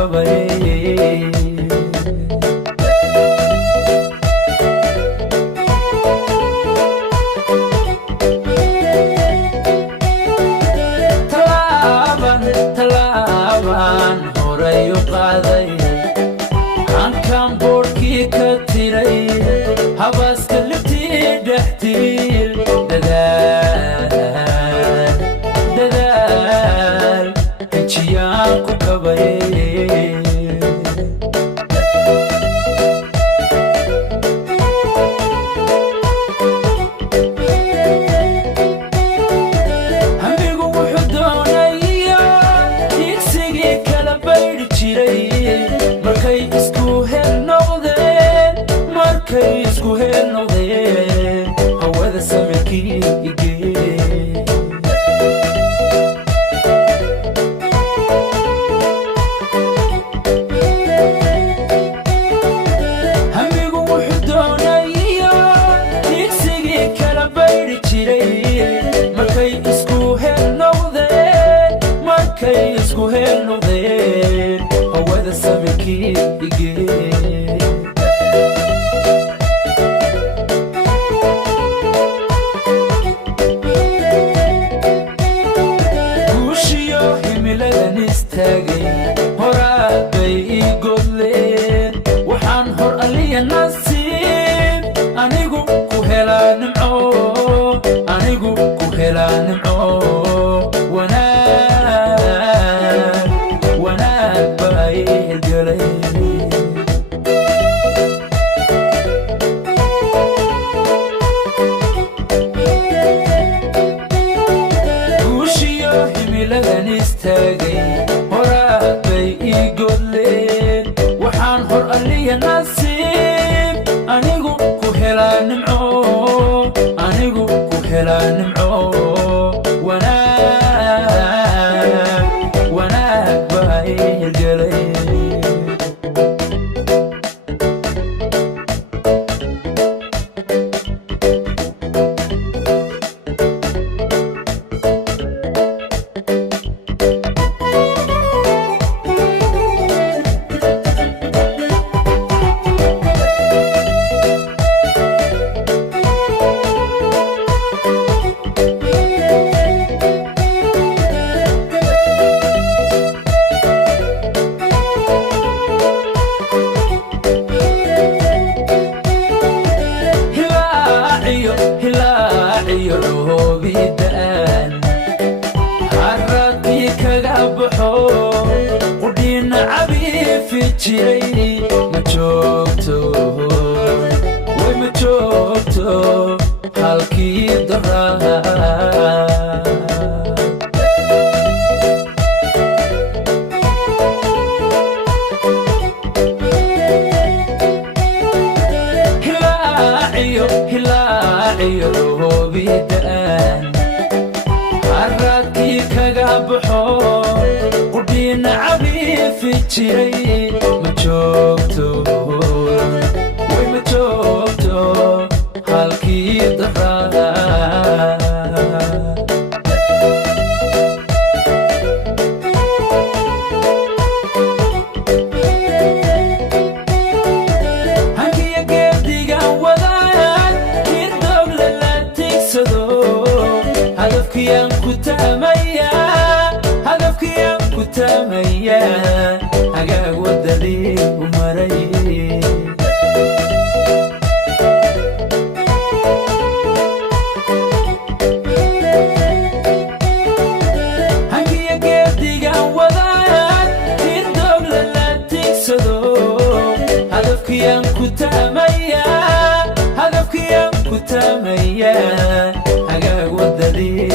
kabay talaaban horay u qaaday ankan boorkii ka tiray habaaska libtii dhextiil dadaal hijiyaan ku kabay isku hel noqdeen hawada samirkii igee hamigu wuxuu doonayo digsigii kala bayri jiray markay isku hel noqdeen hawada samirkii igee horaad bay ii godleen waxaan hor aliya nasiib anigu ku helaa nimco wanaag baa ii hirgelay guushiyo himiladan istaagay horaad bay ii godleen waxaan hor aliya nasiib anigu ku helaa nimco wanaag baa ii hirgelay hilaaciyo dhoobiidaan harradii kaga baxo qudhiina cabiifi jiray ma joogto halkii daraa hilaaciyo dhoobiidaan harradii kaga baxo qudhiina cabiifi jiray ma joogto halkii daraa hadafkiyaan ku tamaya hagaag wadadii u maray hankiya geedigan wadaan hirdoogle la tigsado hadafkiyaan ku tamaya hagaag wadadii